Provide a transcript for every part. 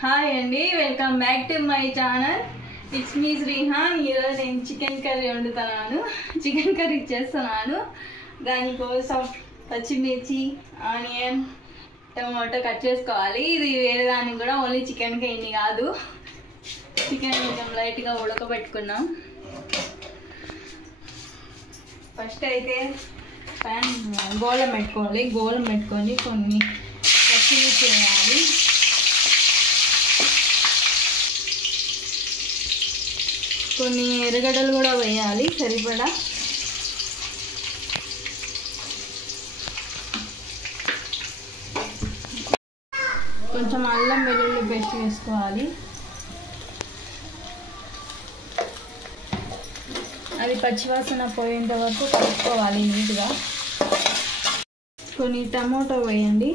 Hi అండి, welcome back to my channel. It's me Srihan. ఈరోజు నేను చికెన్ కర్రీ వండుతున్నాను. చికెన్ కర్రీ చేస్తున్నాను. దానికోసం పచ్చిమిర్చి, ఆనియన్, టమాటో కట్ చేసుకోవాలి. ఇది వేరే దానికి కూడా, ఓన్లీ చికెన్కి ఇన్ని కాదు. చికెన్ కొంచెం లైట్గా ఉడకబెట్టుకున్నాం. ఫస్ట్ అయితే ప్యాన్ గోళం పెట్టుకోవాలి. గోళం పెట్టుకొని కొన్ని పచ్చిమిర్చి వేయాలి. కొన్ని ఎర్రగడ్డలు కూడా వేయాలి సరిపడా. కొంచెం అల్లం వెల్లుల్లి పేస్ట్ వేసుకోవాలి. అది పచ్చివాసన పోయేంత వరకు కలుపుకోవాలి నీట్గా. కొన్ని టమాటో వేయండి.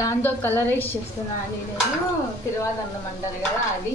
దాంతో కలరైజ్ చేస్తున్నాను నేను, తిరువాత అన్నం అంటారు కదా అది.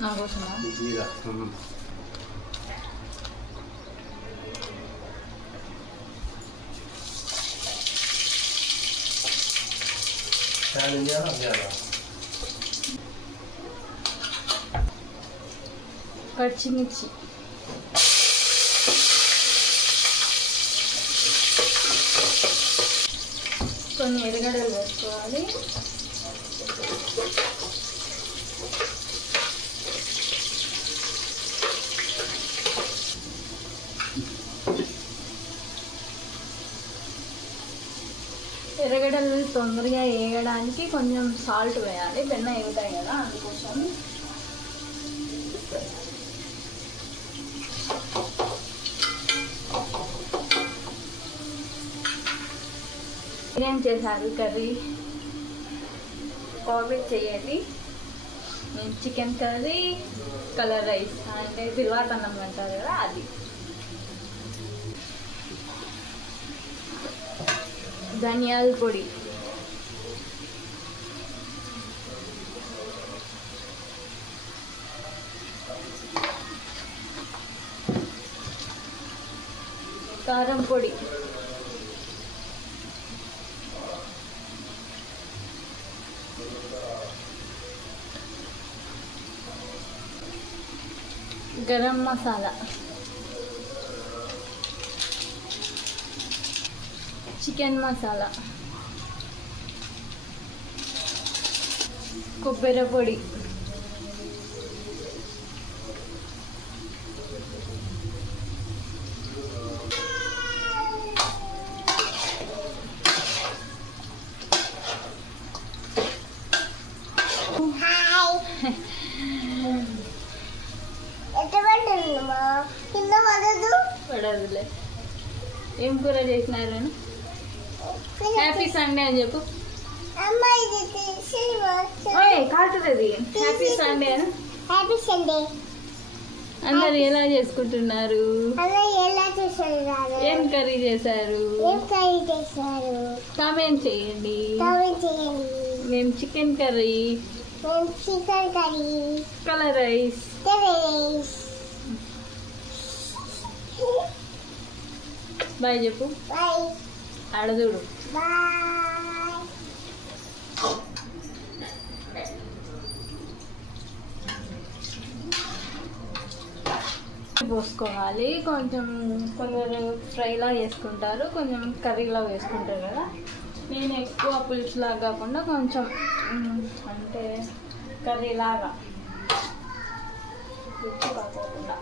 నాకోసమా? పచ్చిమిర్చి, కొన్ని ఎర్రగడ్డలు వేసుకోవాలి. ఎర్రగడ్డలు తొందరగా వేయడానికి కొంచెం సాల్ట్ వేయాలి. బెన్న ఎగుతాయి కదా, అందుకోసం. ఏం చేశారు కర్రీ? కామెంట్ చేయండి. నేను చికెన్ కర్రీ, కలర్ రైస్ అంటే తిరువాత అన్నం అంటారు కదా అది. ధనియాల పొడి, కారం పొడి, గరం మసాలా, చికెన్ మసాలా, కొబ్బరి పొడి, పడదులే. ఏం కూర చేసినారు? హ్యాపీ సండే అని చెప్పు. కాటుతుంది. Happy Sunday. Happy Sunday. అందరు ఎలా చేసుకుంటున్నారు? ఏం కర్రీ చేశారు? కామెంట్ చేయండి. మేము chicken curry, colour rice. Bye చెప్పు. ఆడదూడు. పోసుకోవాలి. కొంచెం కొందరు ఫ్రైలా వేసుకుంటారు, కొంచెం కర్రీలా వేసుకుంటారు కదా. నేను ఎక్కువ పులుసులాగా కాకుండా కొంచెం అంటే కర్రీలాగా ఉప్పు కాకుండా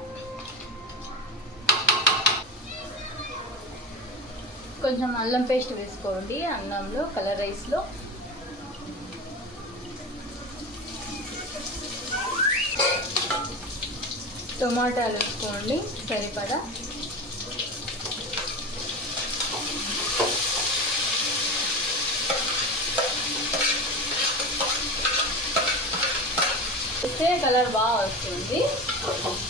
కొంచెం అల్లం పేస్ట్ వేసుకోండి అన్నంలో, కలర్ రైస్లో. టమాటాలు వేసుకోండి సరిపడా. వేస్తే కలర్ బాగా వస్తుంది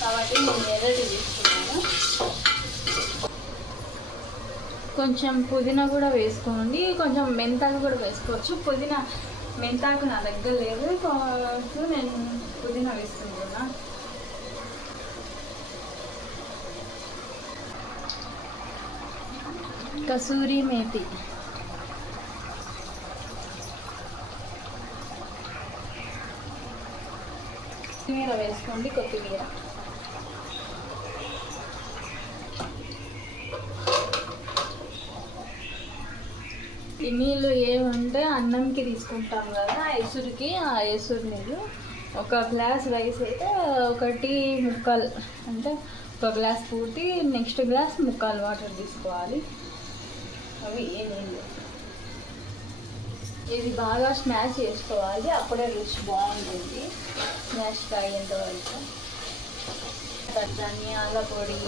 కాబట్టి నేను ఎర్రటి తీసుకున్నాను. కొంచెం పుదీనా కూడా వేసుకోండి, కొంచెం మెంతాకు కూడా వేసుకోవచ్చు. పుదీనా మెంతాకు నా దగ్గర లేదు కాబట్టి నేను పుదీనా వేసుకుంటున్నా. కసూరి మేతి, కొత్తిమీర వేసుకోండి. కొత్తిమీర ఈ నీళ్ళు ఏముంటే అన్నంకి తీసుకుంటాం కదా ఎసురుకి, ఆ ఎసురు నీళ్ళు. ఒక గ్లాస్ రైస్ అయితే 1.25 అంటే ఒక గ్లాస్ పూర్తి, నెక్స్ట్ గ్లాస్ 1/4 వాటర్ తీసుకోవాలి. అవి ఏ నీళ్ళు. ఇది బాగా స్మాష్ చేసుకోవాలి, అప్పుడే రుచి బాగుంటుంది. స్మాష్ అయ్యేంత వరకు. ధనియాల పొడి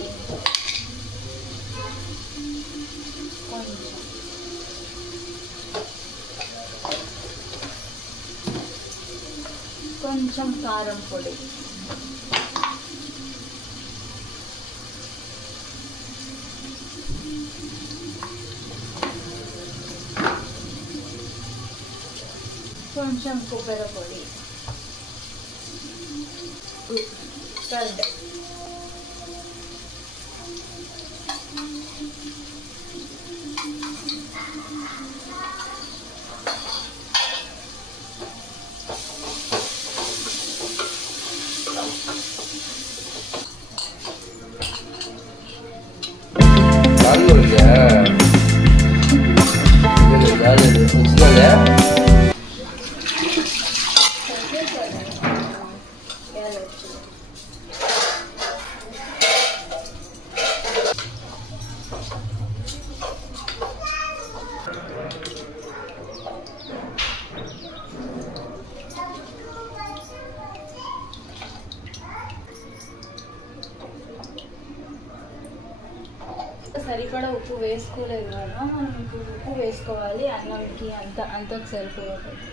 కొంచెం కారం పొడి, కొంచెం కొబ్బరి పొడి, కర్డ్, సరిపడా ఉప్పు వేసుకోలేదు కదా, మనం ఇప్పుడు ఉప్పు వేసుకోవాలి అన్నంకి. అంతకు సరిపోతుంది.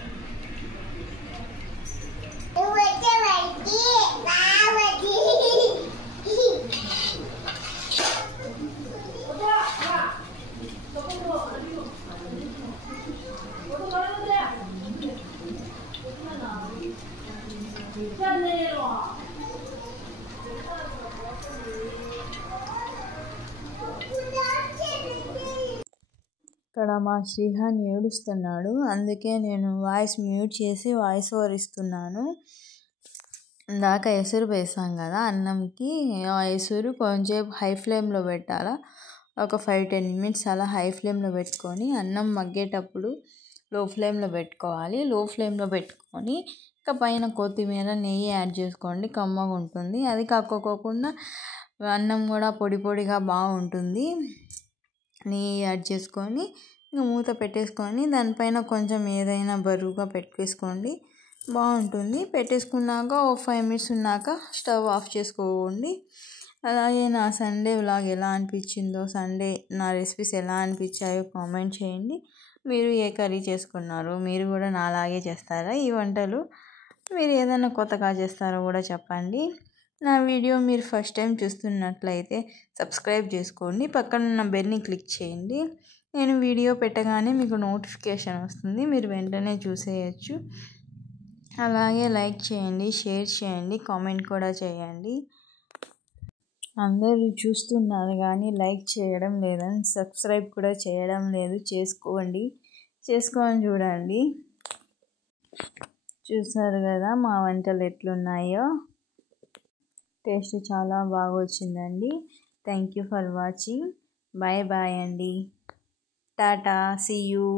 ఇక్కడ మా శ్రీహాన్ ఏడుస్తున్నాడు, అందుకే నేను వాయిస్ మ్యూట్ చేసి వాయిస్ ఓవర్ ఇస్తున్నాను. ఇందాక ఎసురు వేసాం కదా అన్నంకి, ఆ ఎసురు కొంచెం హై ఫ్లేమ్లో పెట్టాలా. ఒక 5-10 నిమిషాలు అలా హై ఫ్లేమ్లో పెట్టుకొని అన్నం మగ్గేటప్పుడు లో ఫ్లేమ్లో పెట్టుకోవాలి. లో ఫ్లేమ్లో పెట్టుకొని ఇంకా పైన కొత్తిమీర, నెయ్యి యాడ్ చేసుకోండి, కమ్మగా ఉంటుంది. అది కాకోకుండా అన్నం కూడా పొడి పొడిగా బాగుంటుంది. నెయ్యి యాడ్ చేసుకొని ఇంకా మూత పెట్టేసుకొని దానిపైన కొంచెం ఏదైనా బరువుగా పెట్టేసుకోండి, బాగుంటుంది. పెట్టేసుకున్నాక ఓ 5 మినిట్స్ ఉన్నాక స్టవ్ ఆఫ్ చేసుకోండి. అలాగే నా సండే వ్లాగ్ ఎలా అనిపించిందో, సండే నా రెసిపీస్ ఎలా అనిపించాయో కామెంట్ చేయండి. మీరు ఏ కర్రీ చేసుకున్నారు, మీరు కూడా నాలాగే చేస్తారా ఈ వంటలు? మీరు ఏదైనా కొత్తగా చేస్తారో కూడా చెప్పండి. నా వీడియో మీరు ఫస్ట్ టైం చూస్తున్నట్లయితే సబ్స్క్రైబ్ చేసుకోండి, పక్కన బెల్ని క్లిక్ చేయండి. నేను వీడియో పెట్టగానే మీకు నోటిఫికేషన్ వస్తుంది, మీరు వెంటనే చూసేయచ్చు. అలాగే లైక్ చేయండి, షేర్ చేయండి, కామెంట్ కూడా చేయండి. అందరూ చూస్తున్నారు కానీ లైక్ చేయడం లేదని, సబ్స్క్రైబ్ కూడా చేయడం లేదు. చేసుకొని చూడండి. చూసారు కదా మా వంటలు ఎట్లున్నాయో. టేస్ట్ చాలా బాగా వచ్చిందండి. Thank you for watching. Bye bye అండి. టాటా, సీ యూ.